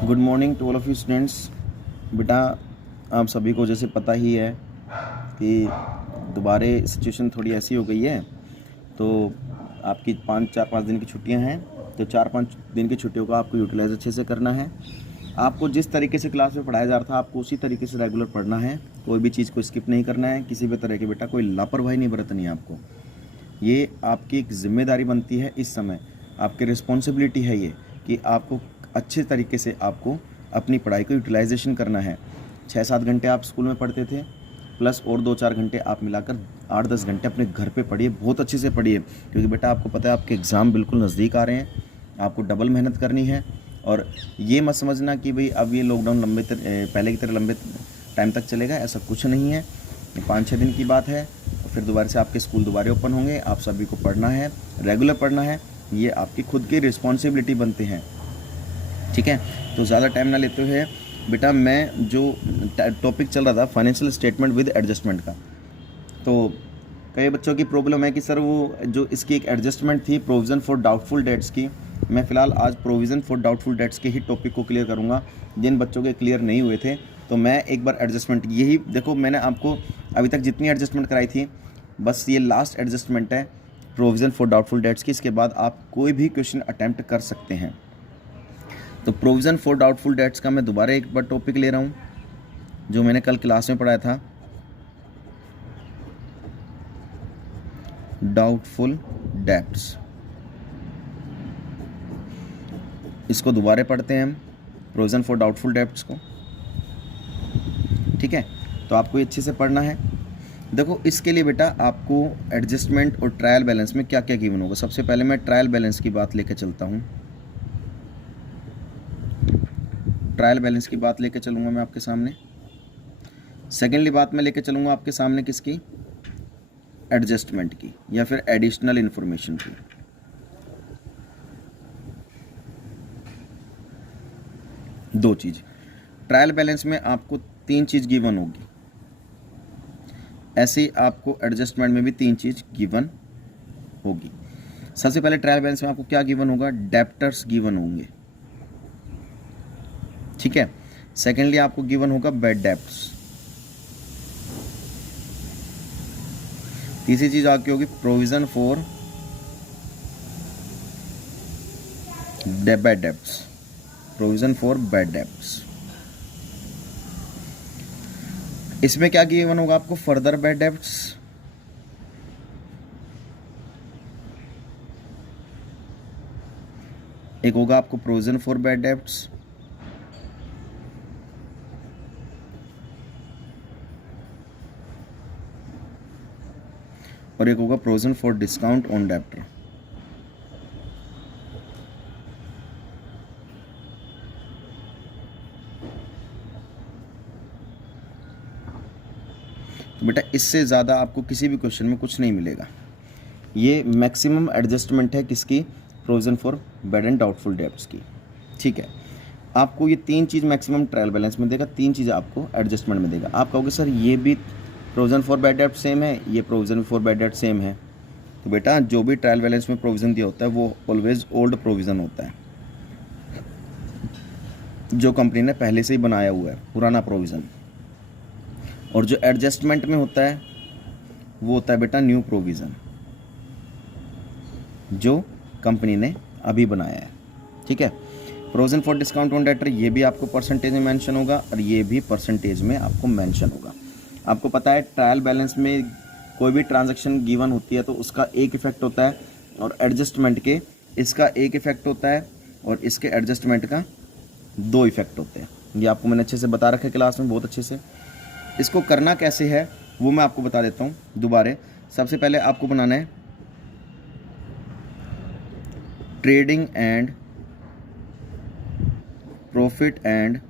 Good morning to all of you students. बेटा, आप सभी को जैसे पता ही है कि दोबारा सिचुएशन थोड़ी ऐसी हो गई है। तो आपकी 4-5 दिन की छुट्टियां हैं, तो 4-5 दिन की छुट्टियों का आपको यूटिलाइज़ अच्छे से करना है। आपको जिस तरीके से क्लास में पढ़ाया जा रहा था आपको उसी तरीके से रेगुलर पढ़ना है। कोई भी चीज़ को स्किप नहीं करना है, किसी भी तरह की बेटा कोई लापरवाही नहीं बरतनी है आपको। ये आपकी एक जिम्मेदारी बनती है इस समय, आपकी रिस्पॉन्सिबिलिटी है ये कि आपको अच्छे तरीके से आपको अपनी पढ़ाई को यूटिलाइजेशन करना है। 6-7 घंटे आप स्कूल में पढ़ते थे, प्लस और 2-4 घंटे आप मिलाकर 8-10 घंटे अपने घर पे पढ़िए, बहुत अच्छे से पढ़िए। क्योंकि बेटा आपको पता है आपके एग्ज़ाम बिल्कुल नज़दीक आ रहे हैं, आपको डबल मेहनत करनी है। और ये मत समझना कि भाई अब ये लॉकडाउन पहले की तरह लंबे टाइम तक चलेगा, ऐसा कुछ नहीं है। 5-6 दिन की बात है, फिर दोबारा से आपके स्कूल दोबारा ओपन होंगे। आप सभी को पढ़ना है, रेगुलर पढ़ना है, ये आपकी खुद की रिस्पॉन्सिबिलिटी बनते हैं, ठीक है। तो ज़्यादा टाइम ना लेते हुए बेटा, मैं जो टॉपिक चल रहा था फाइनेंशियल स्टेटमेंट विद एडजस्टमेंट का, तो कई बच्चों की प्रॉब्लम है कि सर वो जो इसकी एक एडजस्टमेंट थी प्रोविज़न फॉर डाउटफुल डेट्स की, मैं फ़िलहाल आज प्रोविज़न फॉर डाउटफुल डेट्स के ही टॉपिक को क्लियर करूँगा। जिन बच्चों के क्लियर नहीं हुए थे तो मैं एक बार एडजस्टमेंट, यही देखो मैंने आपको अभी तक जितनी एडजस्टमेंट कराई थी बस ये लास्ट एडजस्टमेंट है प्रोविज़न फॉर डाउटफुल डेट्स की। इसके बाद आप कोई भी क्वेश्चन अटैम्प्ट कर सकते हैं। तो प्रोविज़न फॉर डाउटफुल डेट्स का मैं दोबारा एक बार टॉपिक ले रहा हूँ जो मैंने कल क्लास में पढ़ाया था, डाउटफुल डेट्स। इसको दोबारा पढ़ते हैं हम, प्रोविज़न फॉर डाउटफुल डेट्स को, ठीक है। तो आपको ये अच्छे से पढ़ना है। देखो इसके लिए बेटा आपको एडजस्टमेंट और ट्रायल बैलेंस में क्या क्या गिवन होगा। सबसे पहले मैं ट्रायल बैलेंस की बात लेकर चलता हूँ, ट्रायल बैलेंस की बात लेकर चलूँगा मैं आपके सामने। सेकेंडली बात मैं लेकर चलूँगा आपके सामने किसकी, एडजस्टमेंट की या फिर एडिशनल इन्फॉर्मेशन की। दो चीज़, ट्रायल बैलेंस में आपको 3 चीज़ गिवन होगी, ऐसे ही आपको एडजस्टमेंट में भी 3 चीज़ गिवन होगी। सबसे पहले ट्रायल बैलेंस में आपको क्या गिवन होगा, डेप्टर्स गिवन होंगे, ठीक है। सेकेंडली आपको गिवन होगा बैड डेप्ट्स। तीसरी चीज आपकी होगी provision for bad debts, provision for bad debts. इसमें क्या गिवन होगा आपको, फर्दर बैड डेप्ट्स, एक होगा आपको प्रोविजन फॉर बैड डेप्ट्स, और एक होगा provision for discount on debtor. तो बेटा इससे ज़्यादा आपको किसी भी क्वेश्चन में कुछ नहीं मिलेगा। ये मैक्सिमम एडजस्टमेंट है किसकी, provision for bad and doubtful debts की, ठीक है। आपको ये 3 चीज़ मैक्सिमम ट्रायल बैलेंस में देगा, 3 चीज़ें आपको एडजस्टमेंट में देगा। आप कहोगे सर ये भी प्रोविजन फॉर बैड डेप्ट सेम है, ये प्रोविजन फॉर बैड डेप्ट सेम है। तो बेटा जो भी ट्रायल बैलेंस में प्रोविज़न दिया होता है वो ऑलवेज ओल्ड प्रोविज़न होता है, जो कंपनी ने पहले से ही बनाया हुआ है, पुराना प्रोविज़न। और जो एडजस्टमेंट में होता है वो होता है बेटा न्यू प्रोविज़न, जो कंपनी ने अभी बनाया है, ठीक है। Provision for discount on debtor, ये भी आपको परसेंटेज में मेंशन होगा और ये भी परसेंटेज में आपको मेंशन होगा। आपको पता है ट्रायल बैलेंस में कोई भी ट्रांजैक्शन गिवन होती है तो उसका एक इफेक्ट होता है, और एडजस्टमेंट के इसका एक इफेक्ट होता है, और इसके एडजस्टमेंट का 2 इफेक्ट होते हैं। ये आपको मैंने अच्छे से बता रखा है क्लास में, बहुत अच्छे से। इसको करना कैसे है वो मैं आपको बता देता हूँ दोबारा। सबसे पहले आपको बनाना है trading and profit and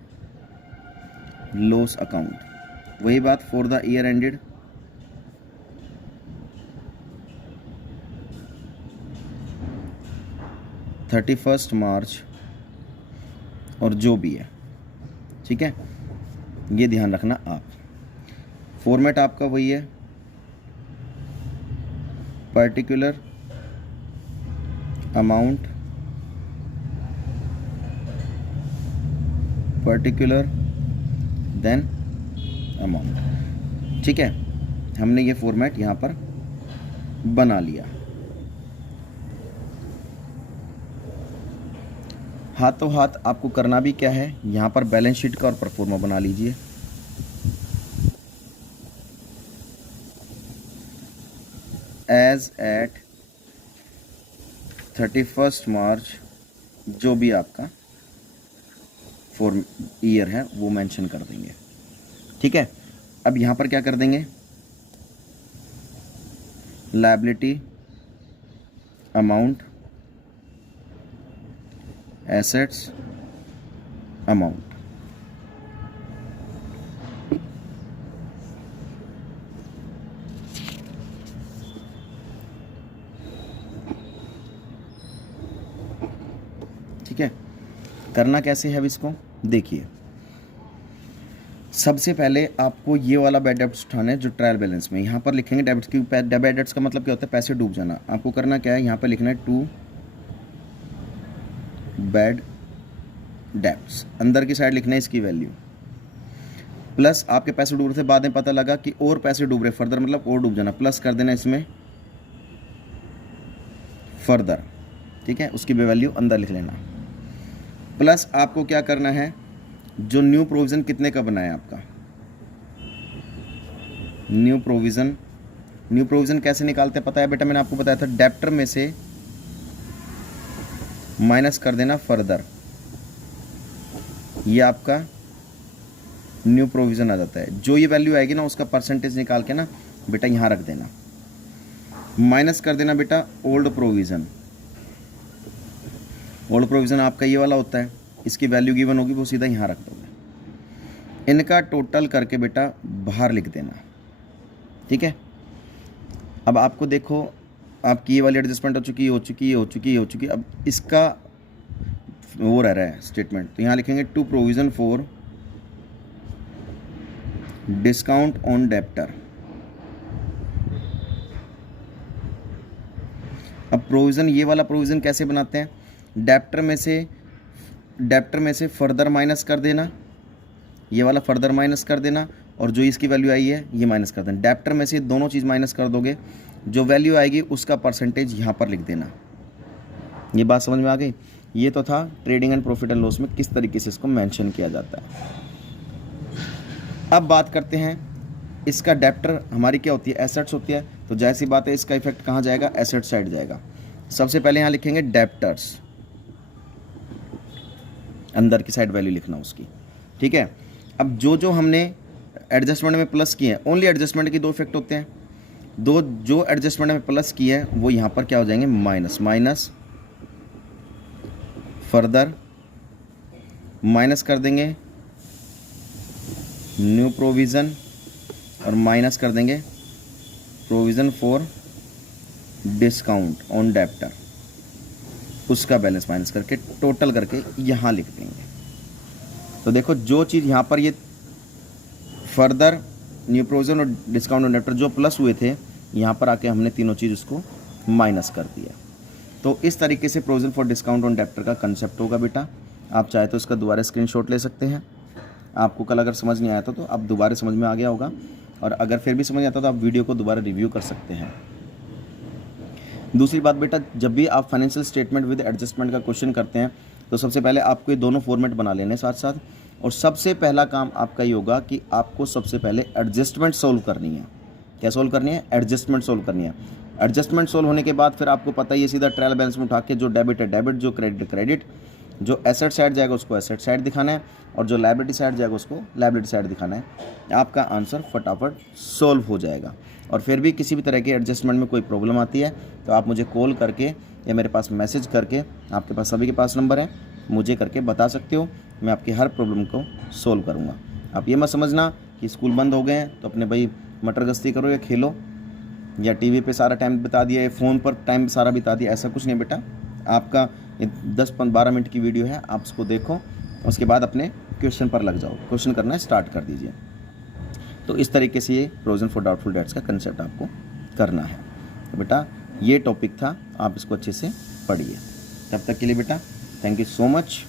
loss account, वही बात फॉर द ईयर एंडेड 31 मार्च, और जो भी है, ठीक है। ये ध्यान रखना आप, फॉर्मेट आपका वही है, particular amount particular then amount. ठीक है, हमने ये फॉर्मेट यहाँ पर बना लिया। हाथों हाथ आपको करना भी क्या है, यहाँ पर बैलेंस शीट का और परफॉर्मा बना लीजिए। एज एट 31 मार्च जो भी आपका ईयर है वो मेंशन कर देंगे। ठीक है, अब यहाँ पर क्या कर देंगे, लायबिलिटी, अमाउंट, एसेट्स, अमाउंट। ठीक है, करना कैसे है अब इसको देखिए। सबसे पहले आपको ये वाला बैड डेब्ट्स उठाना है जो ट्रायल बैलेंस में, यहाँ पर लिखेंगे डेबिट्स की। बैड डेब्ट्स का मतलब क्या होता है, पैसे डूब जाना। आपको करना क्या है, यहाँ पर लिखना है 2 बैड डेब्ट्स, अंदर की साइड लिखना है इसकी वैल्यू, प्लस आपके पैसे डूब रहे थे, बाद में पता लगा कि और पैसे डूब रहे, फर्दर मतलब और डूब जाना, प्लस कर देना इसमें फर्दर। ठीक है, उसकी वैल्यू अंदर लिख लेना। प्लस आपको क्या करना है, जो न्यू प्रोविज़न कितने का बना है आपका, न्यू प्रोविज़न कैसे निकालते हैं पता है बेटा, मैंने आपको बताया था, डेप्टर में से माइनस कर देना फर्दर, ये आपका न्यू प्रोविज़न आ जाता है। जो ये वैल्यू आएगी ना उसका परसेंटेज निकाल के ना बेटा यहाँ रख देना, माइनस कर देना बेटा ओल्ड प्रोविज़न। ओल्ड प्रोविज़न आपका ये वाला होता है, इसकी वैल्यू गिवन होगी वो सीधा यहाँ रख दोगे। इनका टोटल करके बेटा बाहर लिख देना। ठीक है, अब आपको देखो आपकी ये वाली एडजस्टमेंट हो चुकी है, अब इसका वो रह रहा है स्टेटमेंट, तो यहाँ लिखेंगे to provision for discount on debtor. अब प्रोविज़न, ये वाला प्रोविज़न कैसे बनाते हैं, डेप्टर में से फर्दर माइनस कर देना, ये वाला फर्दर माइनस कर देना, और जो इसकी वैल्यू आई है ये माइनस कर देना। डेप्टर में से दोनों चीज़ माइनस कर दोगे, जो वैल्यू आएगी उसका परसेंटेज यहाँ पर लिख देना। ये बात समझ में आ गई। ये तो था trading and profit and loss में किस तरीके से इसको मेंशन किया जाता है। अब बात करते हैं इसका, डेप्टर हमारी क्या होती है, एसेट्स होती है, तो जैसी बात है इसका इफेक्ट कहाँ जाएगा, एसेट साइड जाएगा। सबसे पहले यहाँ लिखेंगे डेप्टर्स, अंदर की साइड वैल्यू लिखना उसकी। ठीक है, अब जो हमने एडजस्टमेंट में प्लस किए हैं, ओनली एडजस्टमेंट के दो इफेक्ट होते हैं, जो एडजस्टमेंट में प्लस किए हैं वो यहाँ पर क्या हो जाएंगे, माइनस फर्दर माइनस कर देंगे न्यू प्रोविज़न, और माइनस कर देंगे provision for discount on debtor, उसका बैलेंस माइनस करके टोटल करके यहाँ लिख देंगे। तो देखो जो चीज़ यहाँ पर ये फर्दर न्यू प्रोविज़न और डिस्काउंट ऑन डेप्टर जो प्लस हुए थे, यहाँ पर आके हमने तीनों चीज़ उसको माइनस कर दिया। तो इस तरीके से provision for discount on debtor का कंसेप्ट होगा बेटा। आप चाहे तो इसका दोबारा स्क्रीनशॉट ले सकते हैं। आपको कल अगर समझ नहीं आया था तो अब दोबारा समझ में आ गया होगा, और अगर फिर भी समझ आता तो आप वीडियो को दोबारा रिव्यू कर सकते हैं। दूसरी बात बेटा, जब भी आप फाइनेंशियल स्टेटमेंट विद एडजस्टमेंट का क्वेश्चन करते हैं तो सबसे पहले आपको ये दोनों फॉर्मेट बना लेने साथ साथ, और सबसे पहला काम आपका ये होगा कि आपको सबसे पहले एडजस्टमेंट सोल्व करनी है। क्या सोल्व करनी है, एडजस्टमेंट सोल्व करनी है। एडजस्टमेंट सोल्व होने के बाद फिर आपको पता ही है सीधा ट्रायल बैलेंस में उठा के जो डेबिट है डेबिट, जो क्रेडिट है क्रेडिट, जो एसेट साइड जाएगा उसको एसेट साइड दिखाना है, और जो लायबिलिटी साइड जाएगा उसको लायबिलिटी साइड दिखाना है। आपका आंसर फटाफट सोल्व हो जाएगा। और फिर भी किसी भी तरह के एडजस्टमेंट में कोई प्रॉब्लम आती है तो आप मुझे कॉल करके या मेरे पास मैसेज करके, आपके पास सभी के पास नंबर है, मुझे करके बता सकते हो। मैं आपकी हर प्रॉब्लम को सोल्व करूँगा। आप ये मत समझना कि स्कूल बंद हो गए हैं तो अपने भाई मटर गश्ती करो या खेलो या टीवी पे सारा टाइम बिता दिया या फ़ोन पर टाइम सारा बिता दिया, ऐसा कुछ नहीं बेटा। आपका 10-12 मिनट की वीडियो है, आप उसको देखो, उसके बाद अपने क्वेश्चन पर लग जाओ, क्वेश्चन करना स्टार्ट कर दीजिए। तो इस तरीके से ये प्रोविज़न फॉर डाउटफुल डेट्स का कंसेप्ट आपको करना है। तो बेटा ये टॉपिक था, आप इसको अच्छे से पढ़िए। तब तक के लिए बेटा थैंक यू सो मच।